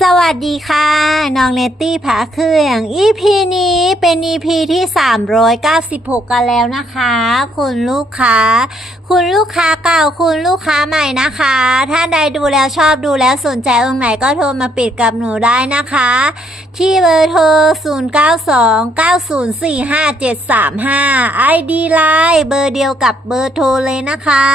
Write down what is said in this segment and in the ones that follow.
สวัสดีค่ะ น้องเนตตี้ผาเครื่อง EP นี้เป็น EP ที่ 396 กันแล้วนะคะ คุณลูกค้า คุณลูกค้าเก่า คุณลูกค้าใหม่นะคะถ้าใดดูแล้วชอบดูแล้วสนใจองค์ไหนก็โทรมาปิดกับหนูได้นะคะ ที่เบอร์โทร 0929045735 ID Line เบอร์เดียวกับเบอร์โทรเลยนะคะ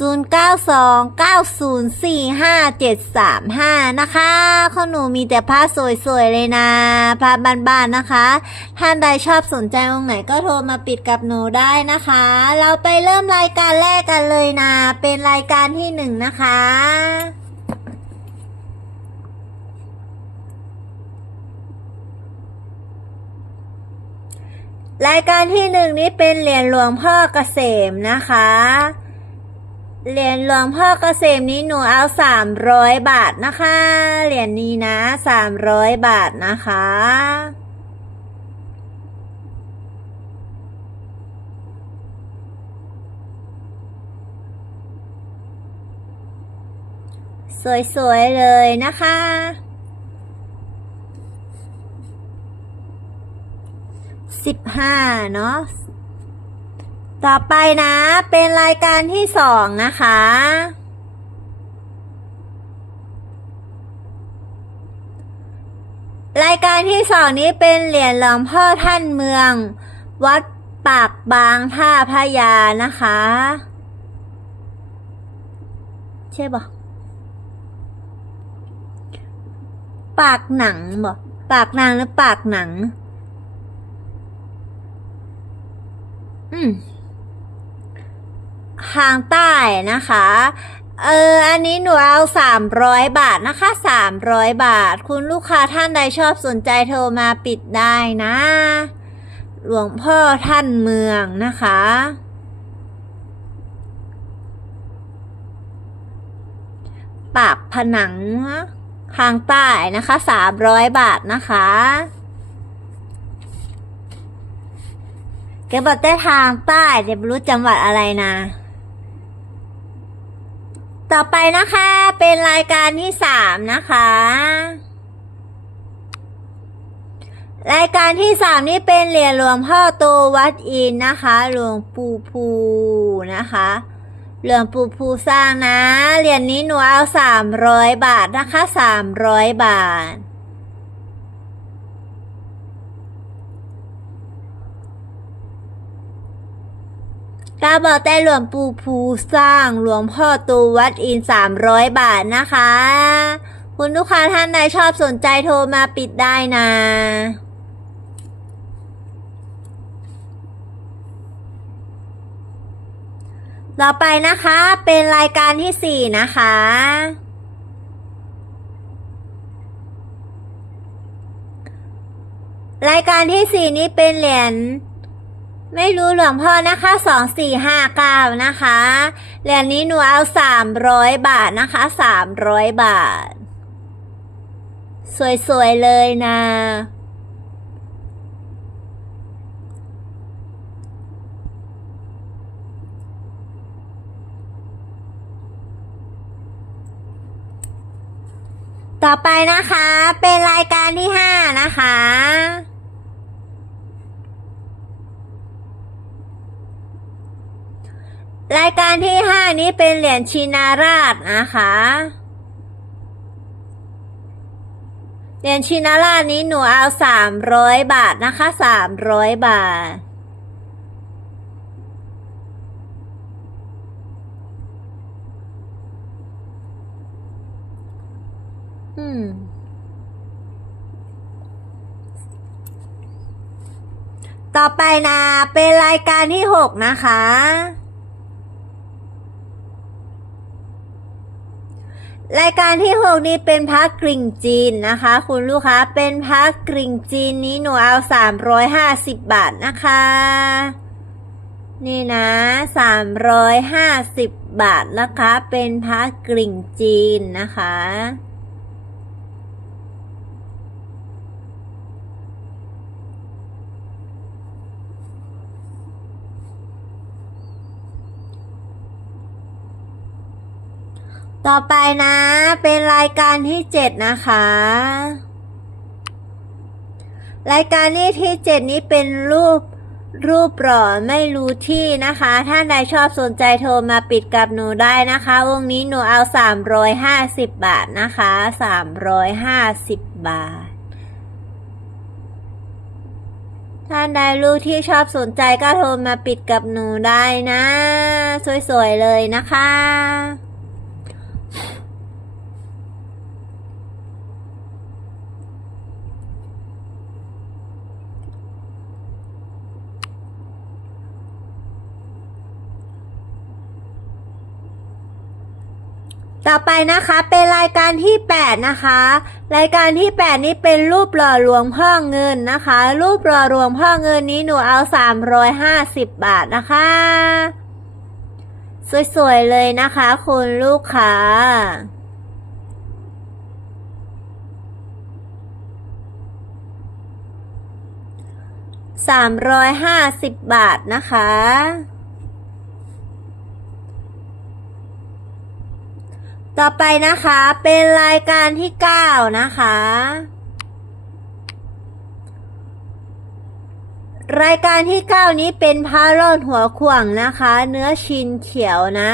0929045735 นะคะของหนูมีแต่ผ้าสวยๆเลยนะผ้าบ้านๆนะคะ ท่านใดชอบสนใจองค์ไหนก็โทรมาปิดกับหนูได้นะคะ เราไปเริ่มรายการแรกกันเลยนะ เป็นรายการที่หนึ่งนะคะรายการที่หนึ่งนี้เป็นเหรียญหลวงพ่อเกษมนะคะ เหรียญหลวงพ่อเกษมนี้หนูเอาสามร้อยบาทนะคะ เหรียญนี้นะสามร้อยบาทนะคะ สวยๆเลยนะคะ สิบห้าเนาะ ต่อไปนะเป็นรายการที่สองนะคะ รายการที่สองนี้เป็นเหรียญหลวงพ่อท่านเมือง วัดปากบางท่าพระยานะคะ ใช่ปะปากหนังบ่ปากนางหรือปากหนัง อืม ทางใต้นะคะ เออ อันนี้หนูเอาสามร้อยบาทนะคะสามร้อยบาท คุณลูกค้าท่านใดชอบสนใจโทรมาปิดได้นะ หลวงพ่อท่านเมืองนะคะปากผนังทางใต้นะคะสามร้อยบาทนะคะแกบอกได้ทางใต้แต่ไม่รู้จังหวัดอะไรนะ ต่อไปนะคะเป็นรายการที่สามนะคะ รายการที่สามนี้เป็นเหรียญหลวงพ่อโตวัดอินนะคะหลวงปู่ภูนะคะหลวงปู่ภูสร้างนะเหรียญนี้หนูเอาสามร้อยบาทนะคะสามร้อยบาท กาบอกแต่หลวงปู่ภูสร้างหลวงพ่อตูวัดอินสามร้อยบาทนะคะ คุณลูกค้าท่านใดชอบสนใจโทรมาปิดได้นะต่อไปนะคะเป็นรายการที่สี่นะคะ รายการที่สี่นี้เป็นเหรียญ ไม่รู้หลวงพ่อนะคะสองสี่ห้าเก้านะคะเหรียญนี้หนูเอาสามร้อยบาทนะคะสามร้อยบาท สวยๆเลยนะต่อไปนะคะ เป็นรายการที่ห้านะคะ รายการที่ห้านี้เป็นเหรียญชินาราชนะคะ เหรียญชินาราชนี้หนูเอาสามร้อยบาทนะคะสามร้อยบาท อืมต่อไปนะ เป็นรายการที่หกนะคะ รายการที่หกนี้เป็นพักกริ่งจีนนะคะ คุณลูกค้าเป็นพักกริ่งจีนนี้หนูเอาสามร้อยห้าสิบบาทนะคะ นี่นะสามร้อยห้าสิบบาทนะคะ เป็นพักกริ่งจีนนะคะ ต่อไปนะ เป็นรายการที่เจ็ดนะคะ รายการนี้ที่เจ็ดนี้เป็นรูปรูปหล่อไม่รู้ที่นะคะถ้านใดชอบสนใจโทรมาปิดกับหนูได้นะคะ วงนี้หนูเอา 350 บาทนะคะ 350 บาท ท่านใดรู้ที่ชอบสนใจก็โทรมาปิดกับหนูได้นะ สวยๆเลยนะคะ ต่อไปนะคะเป็นรายการที่ 8 นะคะ รายการที่ 8 นี้เป็นรูปหล่อหลวงพ่อเงินนะคะ รูปหล่อหลวงพ่อเงินนี้หนูเอา 350 บาทนะคะ สวยๆเลยนะคะคุณลูกค้า350บาทนะคะ ต่อไปนะคะเป็นรายการที่9นะคะ รายการที่9นี้เป็นพระรอดหัวขวงนะคะ เนื้อชินเขียวนะ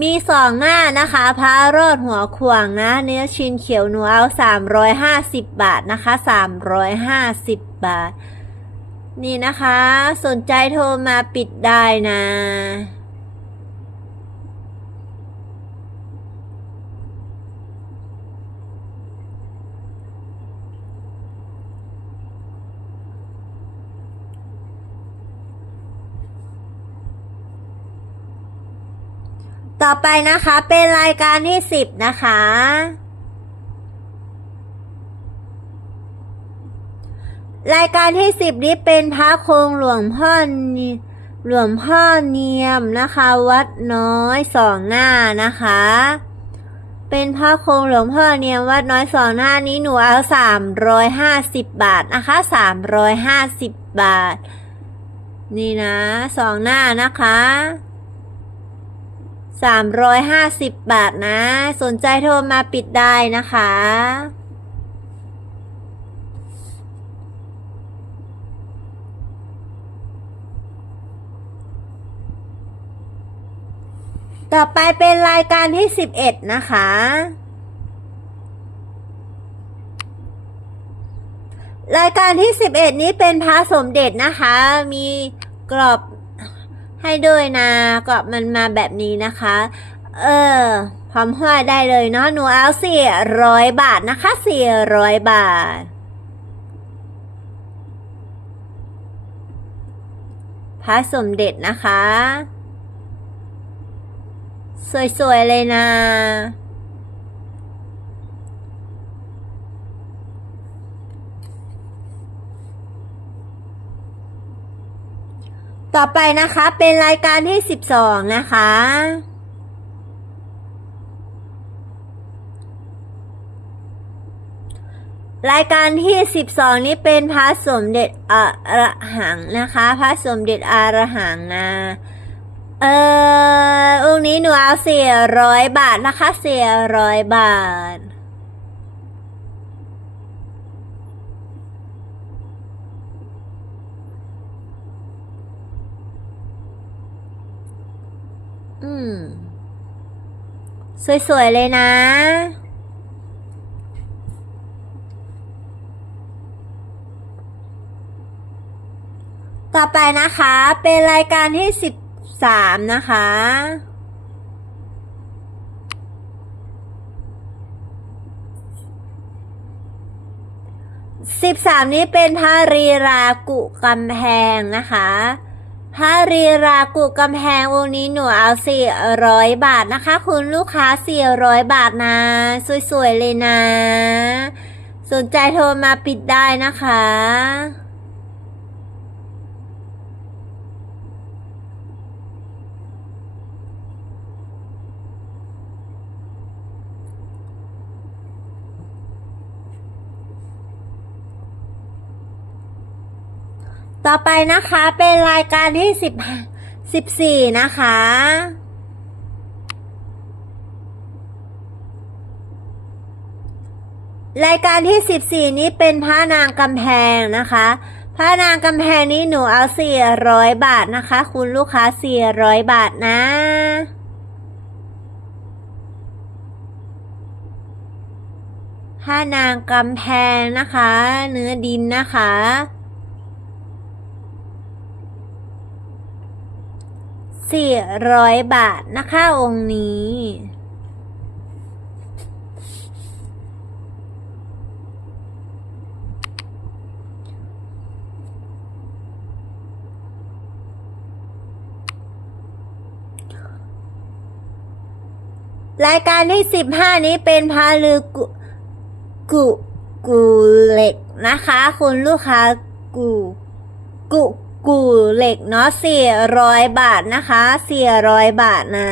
มีสองหน้านะคะพระรอดหัวขวงนะ เนื้อชินเขียวหนูเอา350บบาทนะคะ350บาท นี่นะคะ สนใจโทรมาปิดได้นะ ต่อไปนะคะเป็นรายการที่10นะคะ รายการที่10นี้เป็นพระโคงหลวงพ่อนีหลวงพ่อเนียมนะคะ วัดน้อยสองหน้านะคะ เป็นพระโคงหลวงพ่อเนียมวัดน้อยสองหน้านี้หนูเอา350บบาทนะคะ350บาท นี่นะสองหน้านะคะ 350 บาทนะ สนใจโทรมาปิดได้นะคะ ต่อไปเป็นรายการที่ 11 นะคะ รายการที่ 11 นี้เป็นพระสมเด็จนะคะ มีกรอบ ให้ด้วยนะกรอบมันมาแบบนี้นะคะ เออพร้อมห้อยได้เลยเนาะหนูเอาสี่ร้อยบาทนะคะสี่ร้อยบาท พระสมเด็จนะคะ สวยๆเลยนะ ต่อไปนะคะเป็นรายการที่12นะคะ รายการที่12นี้เป็นพระสมเด็จอระหังนะคะ พระสมเด็จอระหังนะเออองนี้หนูเอาสี่ร้อยบาทนะคะสี่ร้อยบาท อืม สวย ๆ เลยนะ ต่อไปนะคะ เป็นรายการที่สิบสามนะคะ สิบสามนี้เป็นพระรีรากุกำแพงนะคะ พระรีรากุกำแพงวงนี้หนูเอาสี่ร้อยบาทนะคะ คุณลูกค้าสี่ร้อยบาทนะ สวยๆเลยนะ สนใจโทรมาปิดได้นะคะ ต่อไปนะคะเป็นรายการที่สิบสิบสี่นะคะ รายการที่สิบสี่นี้เป็นพระนางกำแพงนะคะพระนางกำแพงนี้หนูเอาสี่ร้อยบาทนะคะ คุณลูกค้าสี่ร้อยบาทนะ พระนางกำแพงนะคะ เนื้อดินนะคะ สี่ร้อยบาทนะคะ องค์นี้ รายการที่สิบห้านี้เป็นพาลือกุกุกูเหล็กนะคะ คุณลูกค้ากูกุ กูเหล็กเนาะสี่ร้อยบาทนะคะสี่ร้อยบาทนะ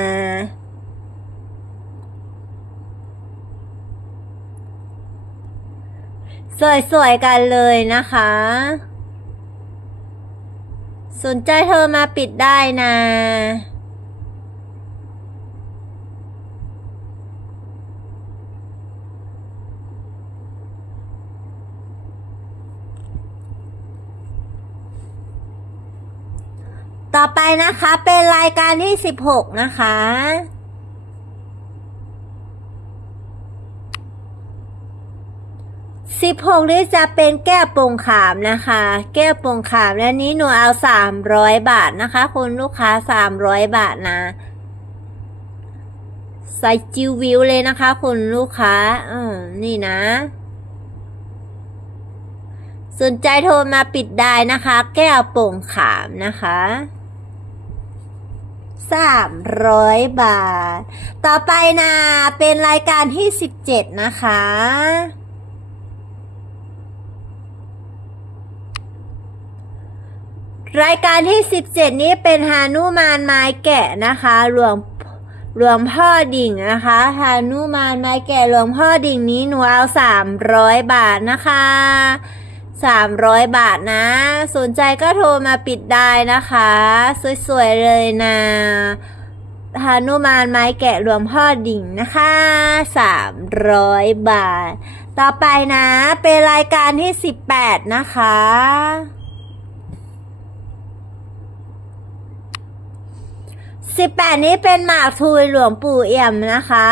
สวยๆกันเลยนะคะ สนใจเธอมาปิดได้นะ ต่อไปนะคะเป็นรายการที่16นะคะ16นี้จะเป็นแก้วปงขามนะคะ แก้วปงขามและนี้หนูเอา300บาทนะคะ คุณลูกค้า300บาทนะใส่จิววิวเลยนะคะ คุณลูกค้าอืมนี่นะสนใจโทรมาปิดได้นะคะ แก้วโป่งขามนะคะ สามร้อยบาท ต่อไปนะเป็นรายการที่สิบเจ็ดนะคะ รายการที่สิบเจ็ดนี้เป็นฮานุมานไม้แกะนะคะหลวงหลวงพ่อดิ่งนะคะฮานุมานไม้แกะหลวงพ่อดิ่งนี้หนูเอาสามร้อยบาทนะคะ สามร้อยบาทนะ สนใจก็โทรมาปิดได้นะคะ สวยๆเลยนะฮานุมานไม้แกะหลวงพ่อดิ่งนะคะสามร้อยบาท ต่อไปนะ เป็นรายการที่สิบแปดนะคะสิบแปดนี้เป็นหมากทุยหลวงปู่เอี่ยมนะคะ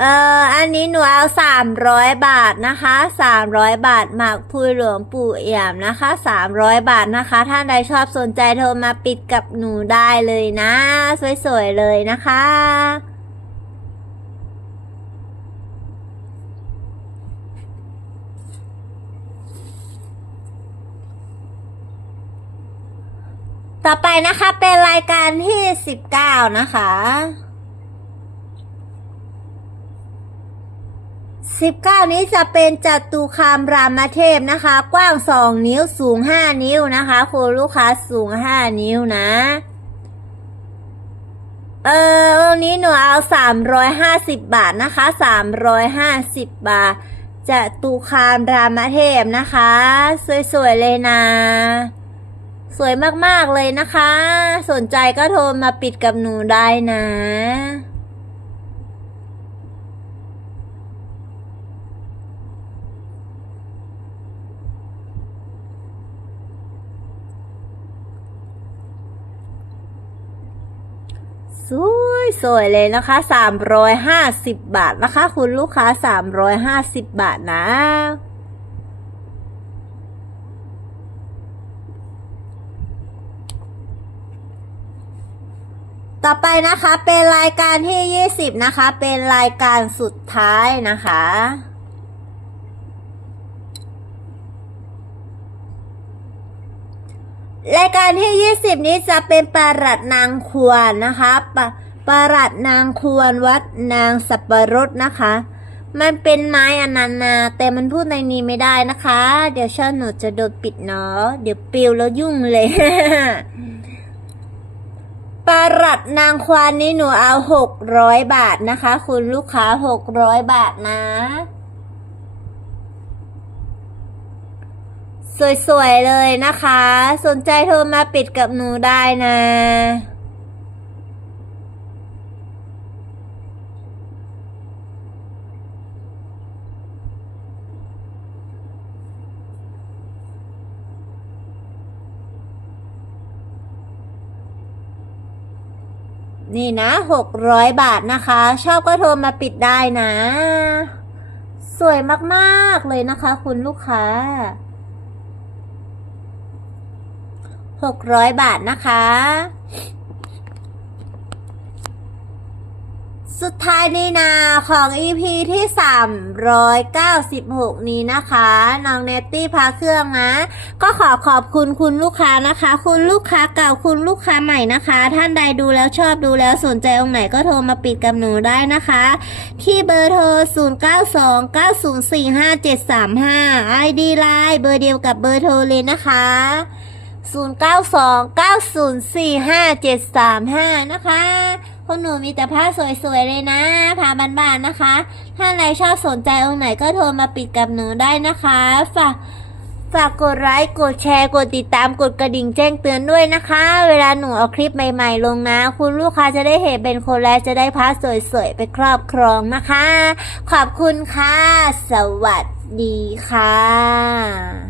เอ่อ อันนี้หนูเอาสามร้อยบาทนะคะสามร้อยบาทหมากพุยหลวงปู่เอี่ยมนะคะสามร้อยบาทนะคะ ท่านใดชอบสนใจโทรมาปิดกับหนูได้เลยนะ สวยๆเลยนะคะ ต่อไปนะคะเป็นรายการที่สิบเก้านะคะ สิบเก้านี้จะเป็นจัตุคามรามเทพนะคะ กว้างสองนิ้วสูงห้านิ้วนะคะคุณลูกค้าสูงห้านิ้วนะ เออวันนี้หนูเอาสามร้อยห้าสิบบาทนะคะสามร้อยห้าสิบบาทจตุคามรามเทพนะคะ สวยๆเลยนะ สวยมากๆเลยนะคะ สนใจก็โทรมาปิดกับหนูได้นะ สวยสวยเลยนะคะสามร้อยห้าสิบบาทนะคะ คุณลูกค้าสามร้อยห้าสิบบาทนะ ต่อไปนะคะเป็นรายการที่ยี่สิบนะคะ เป็นรายการสุดท้ายนะคะ รายการที่ 20 นี้จะเป็นปรัดนางควรนะคะปะปรัดนางควรวัดนางสับปะรดนะคะ มันเป็นไม้อนันนาแต่มันพูดในนี้ไม่ได้นะคะ เดี๋ยวช่องหนูจะโดนปิดเนาะเดี๋ยวปิวแล้วยุ่งเลยปรัดนางควานนี้หนูเอาหกร้อยบาทนะคะ คุณลูกค้าหกร้อยบาทนะ สวยๆเลยนะคะ สนใจโทรมาปิดกับหนูได้นะนี่นะหกร้อยบาทนะคะ ชอบก็โทรมาปิดได้นะ สวยมาก ๆ เลยนะคะคุณลูกค้า หกร้อยบาทนะคะ สุดท้ายนี่นาของ EP ที่ 396 นี้นะคะ น้องเนตตี้พาเครื่องนะ ก็ขอขอบคุณคุณลูกค้านะคะ คุณลูกค้าเก่าคุณลูกค้าใหม่นะคะ ท่านใดดูแล้วชอบดูแล้วสนใจองค์ไหนก็โทรมาปิดกับหนูได้นะคะ ที่เบอร์โทร 0929045735 ID Line เบอร์เดียวกับเบอร์โทรเลยนะคะ 0929045735 นะคะพวกหนูมีแต่ผ้าสวยๆเลยนะผ้าบานๆนะคะ ถ้าใครชอบสนใจองค์ไหนก็โทรมาปิดกับหนูได้นะคะ ฝากฝากกดไลค์ กดแชร์ กดติดตาม กดกระดิ่งแจ้งเตือนด้วยนะคะ เวลาหนูเอาคลิปใหม่ๆลงนะ คุณลูกค้าจะได้เห็นเป็นคนแรกจะได้พัสสวยๆ ไปครอบครองนะคะ ขอบคุณค่ะ สวัสดีค่ะ